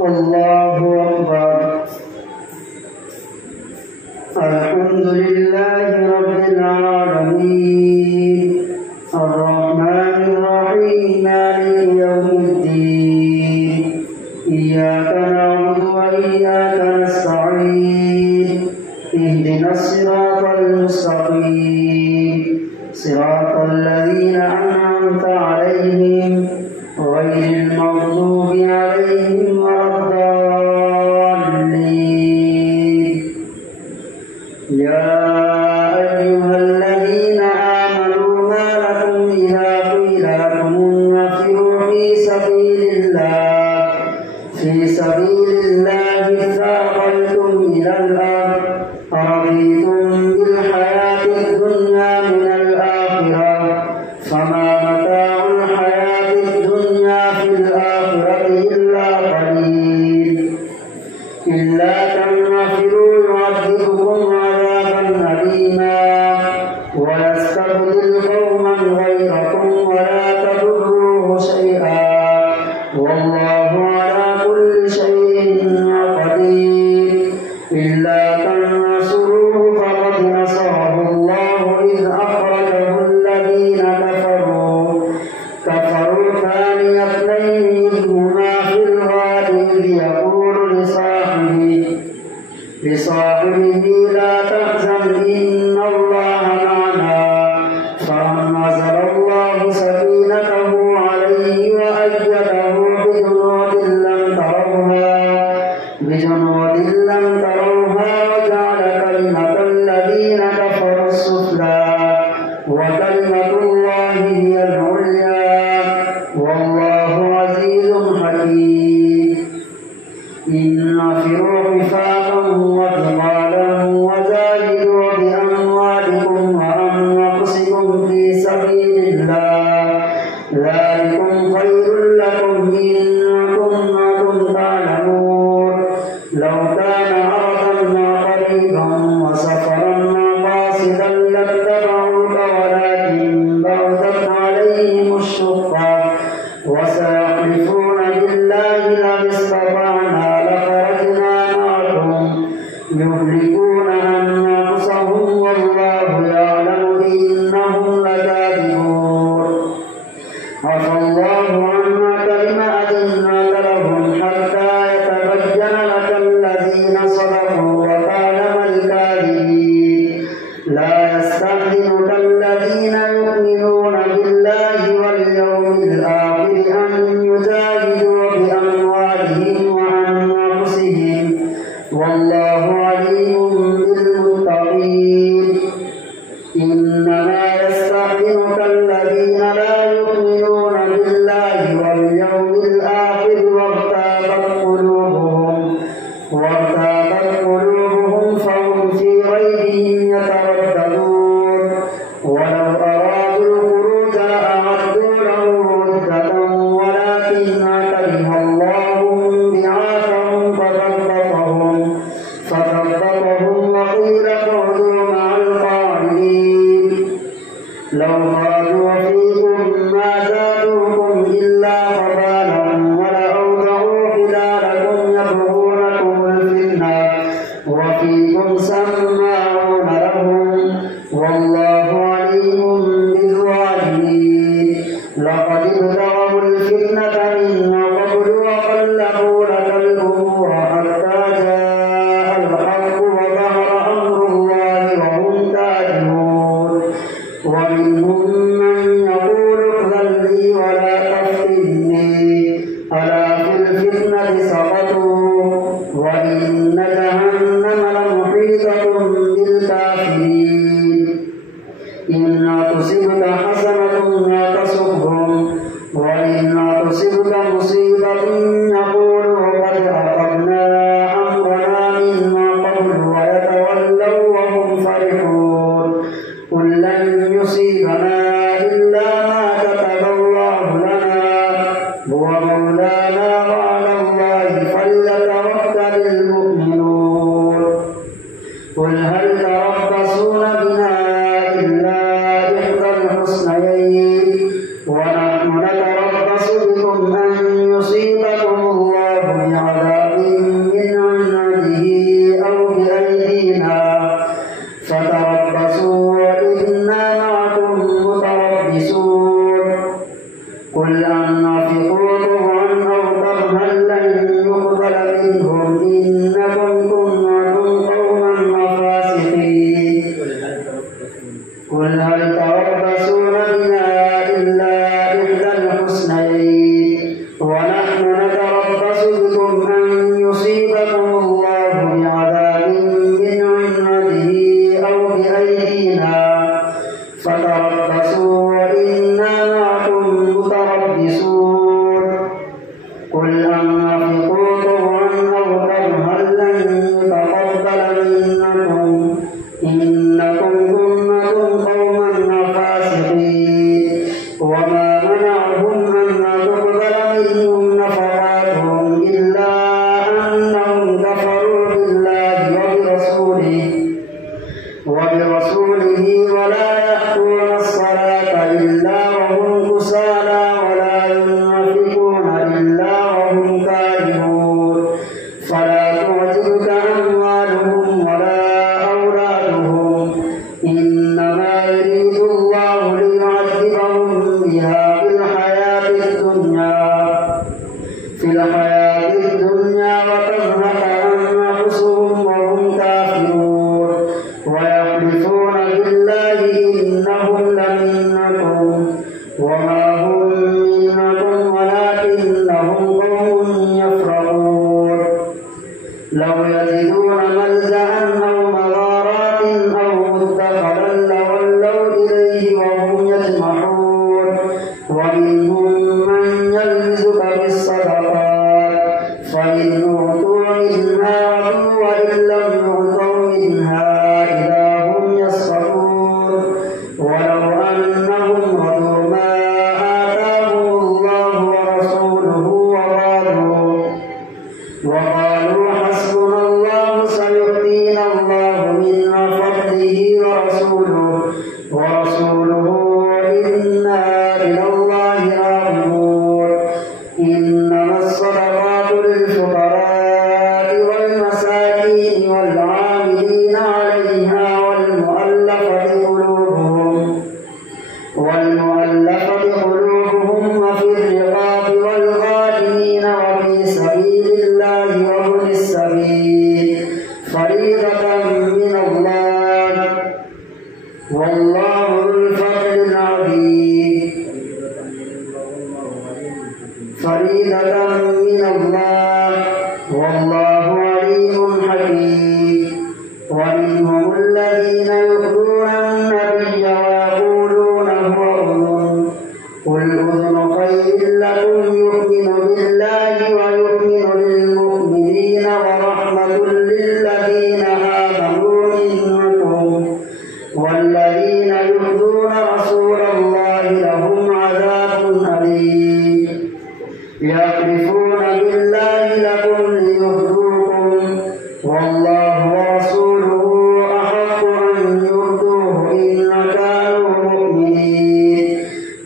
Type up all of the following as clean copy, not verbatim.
الله أكبر. الحمد لله رب العالمين الرحمن الرحيم مالك يوم الدين إياك نعبد وإياك نستعين اهدنا الصراط المستقيم صراط الذين أنعمت عليهم غير المغضوب عليهم ولا الضالين. يا أيها الذين آمنوا ما لكم إذا قيل لكم انفروا في سبيل الله اثاقلتم إلى الأرض أرضيتم بالحياة الدنيا من الآخرة فما متاع الحياة الدنيا في الآخرة إلا قليل. إلا تنفروا يعذبكم عذابا أليما ويستبدل قوما غيركم ولا تضروه شيئا والله على كل شيء قدير. إلا تنصروه فقد نصره الله إذ أخرجه الذين كفروا ثاني اثنين إذ هما في الغار إذ يقول لصاحبه لا تحزن إن الله معنا فأنزل الله سكينته عليه وأيده بجنود لم تروها وجعل كلمة الذين كفروا السفلى وكلمة الله هي العليا والله عزيز حكيم. انفروا خفافا وثقالا وجاهدوا بأموالكم وأنفسكم في سبيل الله ذلكم خير لكم إن كنتم تعلمون. لو كان عرضا قريبا وسفرا قاصدا لاتبعوك ولكن بعدت عليهم الشقة وسيحلفون بالله لو استطعنا لخرجنا معكم يهلكون أنفسهم والله يعلم إنهم لكاذبون. عفى الله عنك لما أذنت لهم حتى يتبين لك الذين صدقوا وتعلم الكاذبين. لا يستأذنك الذين يؤمنون بالله واليوم الآخر أن يجاهدوا بأموالهم وأنفسهم والله عليم بالمتقين. إنما يستأذنك الذين لا يؤمنون بالله واليوم الآخر وارتابت قلوبهم فهم في ريبهم يترددون. ولو أرادوا الخروج لأعدوا له عدة ولكن كره الله بعاثهم فثبطهم وقيل اقعدوا مع القاعدين. لو خرجوا فيكم ما زادوكم إلا خبالا ولأوضعوا خلالكم يبغونكم الفتنة وفيكم سماعون لهم والله عليم بالظالمين. لقد ابتغوا الفتنة من قبل وقلبوا لك الأمور حتى جاء الحق وظهر أمر الله وهم كافرون. ومنهم من يقول ائذن لي ولا تفتني ألا في الفتنة سقطوا وإن جهنم لمحيطة بالكافرين. إن تصبك حسنة تسؤهم وإن تصبك مصيبة يقولوا قد أخذنا أمرنا من قبل ويتولوا وهم فرحون. قل لن يصيبنا إلا ما كتب الله لنا هو مولانا وعلى الله فليتوكل المؤمنون. قل هل تربصون بنا إلا إحدى الحسنيين ونحن نتربص بكم أن يصيبكم الله بعذاب نفقاتهم إلا أنهم كفروا بالله وبرسوله ولا يأتون الصلاة إلا وهم كسالى ولا ينفقون إلا وهم كارهون فلا تعجبك أموالهم ولا أولادهم إنما يريد الله ليعذبهم بها في الحياة الدنيا وتزهق أنفسهم وهم كافرون ويحلفون بالله إنهم لمنكم وما هم منكم ولكنهم قوم يفرحون لو يجدون ملجأ أو مغارات أو مدخلا لولوا إليه وهم يجمحون ومنهم من يلمزك بالصدقات فإن أوتوا منها رضوا وإن لم يؤتوا منها إذا هم يسخطون ولو أنهم رضوا ما آتاهم الله ورسوله وقالوا حسبنا الله سيؤتينا الله من فضله ورسوله إنا إلى الله راغبون إنما الصدقات للفقراء والمساكين والعاملين عليها والمؤلفة قلوبهم وفي الرقاب والغارمين وفي سبيل الله وابن السبيل فريضة من الله والله ذو الفضل العظيم فريضة من الله والله عليم حكيم ومنهم الذين يؤذون النبي ويقولون هو أذن قل أذن خير لكم يؤمن بالله ويؤمن للمؤمنين ورحمة للذين آمنوا منكم والذين يؤذون رسول الله لهم عذاب أليم يحلفون بالله لكم ليهدوكم والله ورسوله أحق أن يرضوه إن كانوا مؤمنين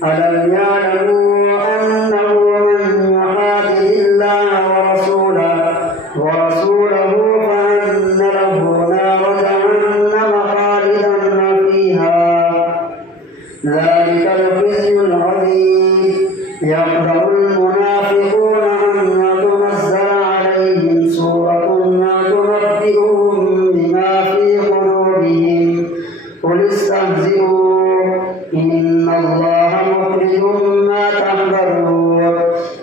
ألم يعلموا أنه من يحادد الله ورسوله فأن له نار جهنم خالدا فيها ذلك الخزي العظيم يحذر المنافقون أن تنزل عليهم سورة تنبئهم بما في قلوبهم قل استهزئوا إن الله مخرج ما تحذرون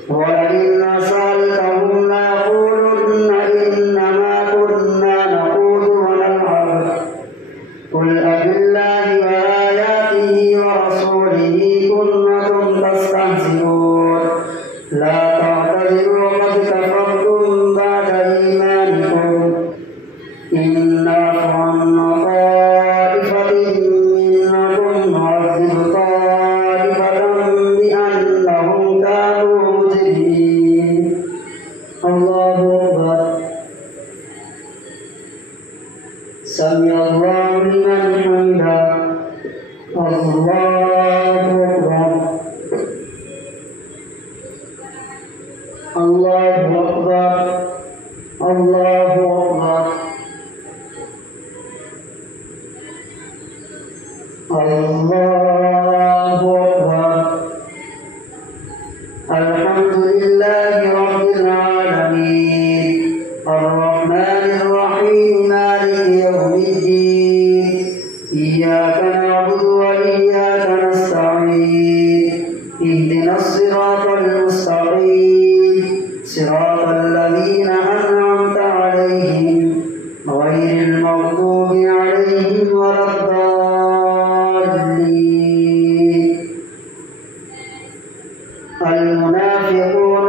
ولئن سألتهم ليقولن إنما كنا نخوض ونلعب قل أبالله وآياته ورسوله كنتم تستهزئون لا تعتذروا قد كفرتم بعد إيمانكم إن نعف عن طائفة منكم نعذب طائفة بأنهم كانوا مجرمين الله أكبر سمع الله لمن حمده الله أكبر الله أكبر الله أكبر الله أكبر الحمد لله رب العالمين الرحمن الرحيم مالك يوم الدين إياك نعبد وإياك نستعين اهدنا الصراط المستقيم صراط الذين أنعمت عليهم غير المغضوب عليهم ولا الضالين المنافقون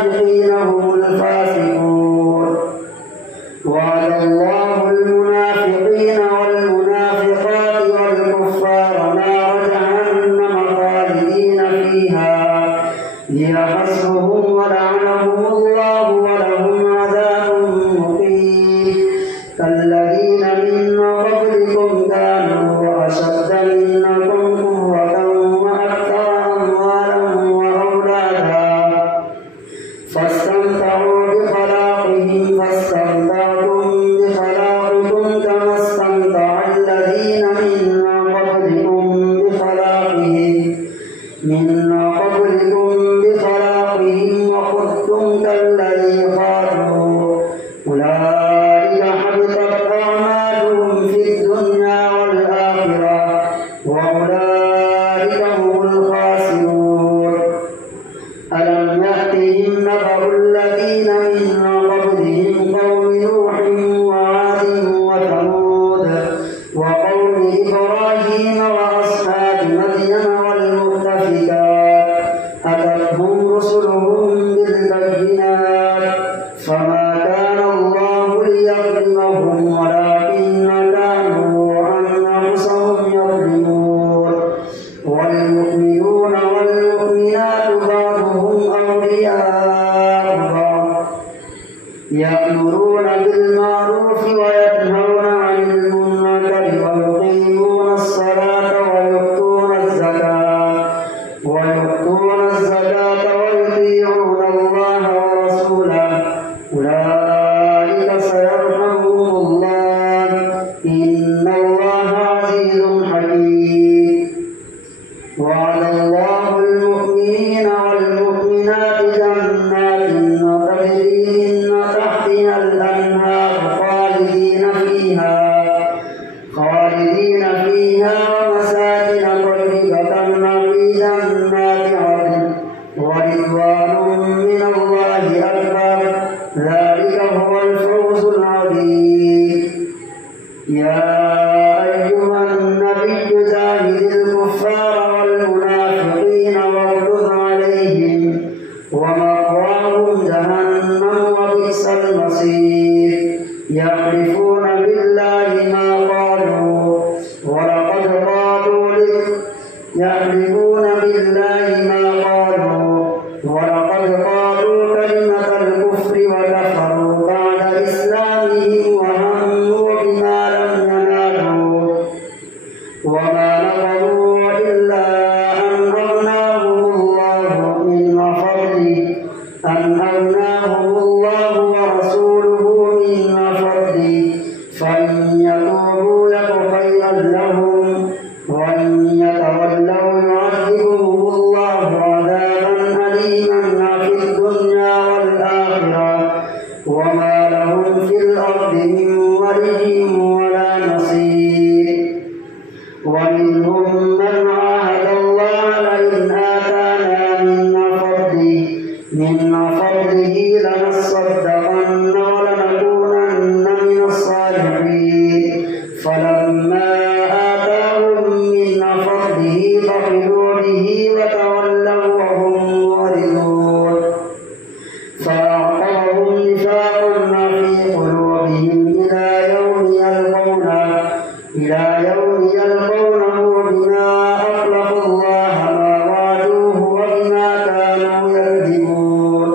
والمنافقين هم الفاسقون. وعد الله المنافقين والمنافقات والكفار نار جهنم خالدين فيها هي حسبهم ولعنهم الله ولهم عذاب مقيم. كالذين من قبلكم كانوا أشد منكم قوة وأكثر أموالا وأولادا فاستمتعوا بخلاقهم فاستمتعتم بخلاقكم كما استمتع الذين من قبلكم بخلاقهم وخذتم كالذي خاضوا أولئك حبطت أعمالهم في الدنيا والآخرة وأولئك هم الخاسرون. ألم يأتهم نبأ الذين من قبلهم قوم نوح وعاد وثمود وقوم إبراهيم وأصحاب مدين والمؤتفكات أتتهم رسلهم بالبينات فما كان الله ليظلمهم ولكن كانوا أنفسهم يظلمون. والمؤمنون والمؤمنات بعضهم أولياء بعض يأمرون بالمعروف وينهون عن المنكر ويقيمون الصلاة ويؤتون الزكاة ويطيعون الله ورسوله أولئك سيرحمهم الله إن الله عزيز حكيم. وعد الله المؤمنين والمؤمنات جنات تجري من تحتها الأنهار خالدين فيها ومساكن طيبة في جنات عدن ورضوان من الله أكبر ذلك هو الفوز العظيم. يا أيها النبي جاهد الكفار والمنافقين واغلظ عليهم ومأواهم جهنم وبئس المصير. يحلفون بالله ما قالوا ولقد قالوا كلمة الكفر وكفروا بعد إسلامهم وهموا بما لم ينالوا وما نقموا إلا أن أغناهم الله ورسوله من فضله فإن يتوبوا يك خيرا لهم وإن يتولوا يعذبهم الله عذابا أليما في الدنيا والآخرة وما لهم في الأرض من ولي ولا نصير. ومنهم من عاهد الله لئن آتانا من فضله لنصدقن ولنكونن من الصالحين فلما آتاهم من فضله بخلوا به وتولوا وهم معرضون فأعقبهم نفاقا في قلوبهم إلى يوم يلقونه بما أخلفوا الله ما وعدوه وبما كانوا يكذبون.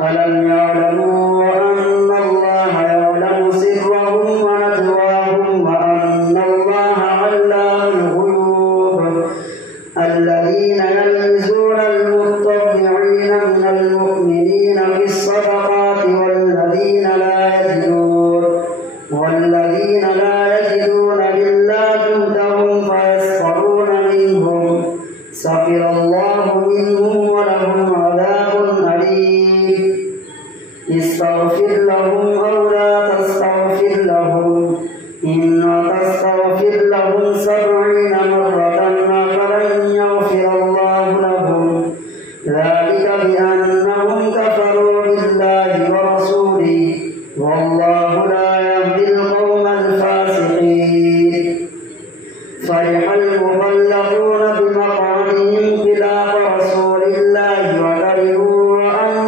ألم يعلموا أن الله يعلم سرهم ونجواهم وأن الله علام الغيوب. الذين يلمزون المطوعين من المؤمنين في الصدقات والذين لا يجدون إلا جهدهم فيسخرون منهم سخر الله منهم ولهم عذاب أليم. استغفر لهم أو لا تستغفر لهم إن تستغفر لهم 70 مرة فلن يغفر الله لهم ذلك بأنهم كفروا بالله ورسوله والله لا يهدي القوم الفاسقين. فرح المخلفون بمقعدهم خلاف رسول الله وكرهوا أن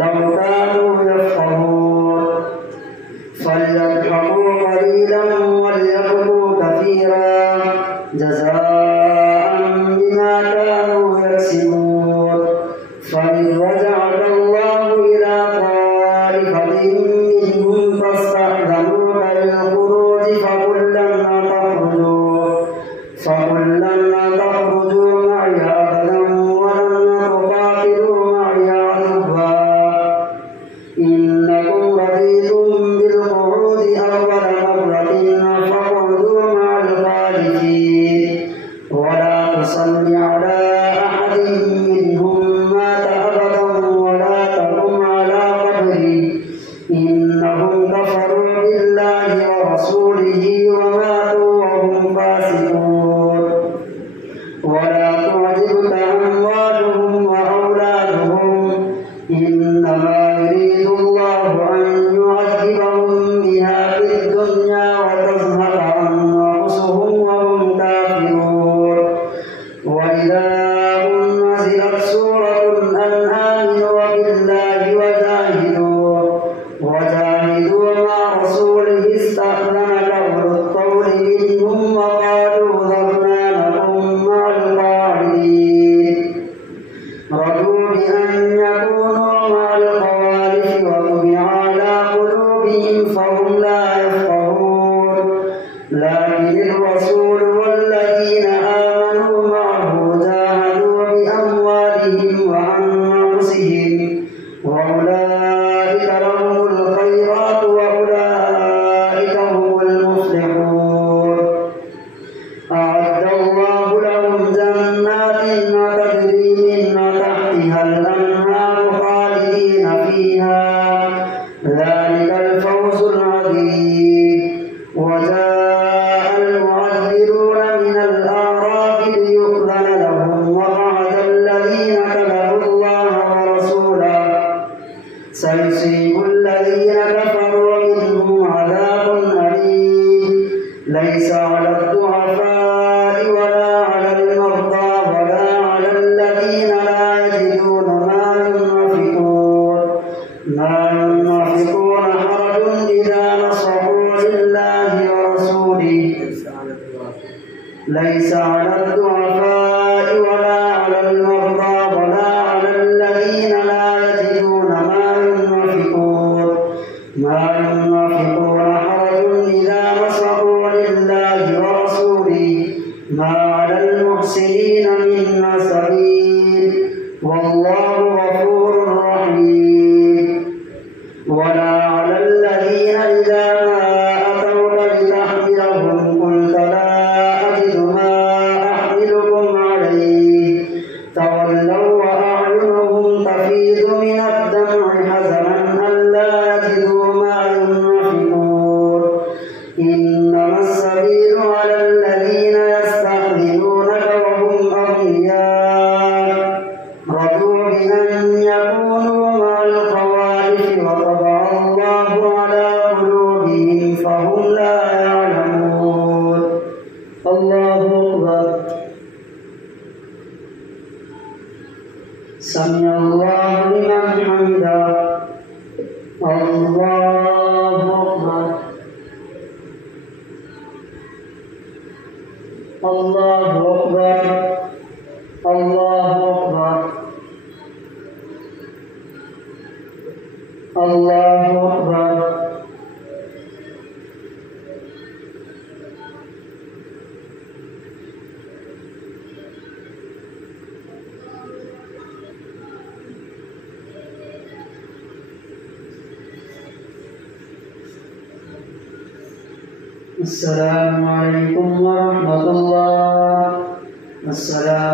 لو كانوا يفقهون فليضحكوا قليلا وليبكوا كثيرا جزاء بما كانوا يكسبون فإن رجعك الله إلى طائفة منهم فاستأذنوك للخروج فقل لن تخرجوا معي أبدا ولن تقاتلوا معي عدوا إنكم رضيتم بالقعود أول مرة فاقعدوا مع الخالفين ولا تصل على أحد منهم مات أبدا ولا تقم على قبره إنهم كفروا بالله ورسوله وماتوا وهم فاسقون ولا تعجبك أموالهم وأولادهم إنما يريد الله أن يعذبهم بها في الدنيا وتزهق أنفسهم وهم كافرون وإذا أنزلت سورة أن آمنوا بالله وجاهدوا مع رسوله استأذنك أولو الطول منهم وقالوا ذرنا لكم مع القاعدين رضوا بأن يكونوا مع الخوالف وطبع على قلوبهم فهم لا يفقهون لكن الرسول والذين آمنوا معه جاهدوا بأموالهم وأنفسهم وأولئك لهم الخيرات وأولئك هم المفلحون أعد الله لهم جنات تجري من تحتها الأنهار خالدين فيها ذلك الفوز العظيم وجاء المعذرون من الأعراب ليؤذن لهم وقعد الذين كذبوا الله ورسوله سيصيب الذين كفروا منهم عذاب أليم ليس على الضعفاء ولا على المرضى ولا على الذين لا يجدون ما ينفقون حرج إذا نصحوا لله ورسوله ليس على الضعفاء ولا على المرضى ولا على الذين لا يجدون ما ينفقون حرج إذا نصحوا لله ورسوله ما على المحسنين من سبيل والله غفور رحيم ولا على الذين إذا ما أتوك لتحملهم قلت لا أجد ما أحملكم عليه تولوا وأعينهم تفيض من الدمع حزنا ألا يجدوا ما ينفقون إنما السبيل على الذين يستأذنونك وهم أغنياء رضوا بأن يكونوا مع الخوالف وطبع الله على قلوبهم فهم لا يعلمون الله أكبر سمع الله لمن حمده الله أكبر الله أكبر الله أكبر الله أكبر السلام عليكم ورحمة الله. السلام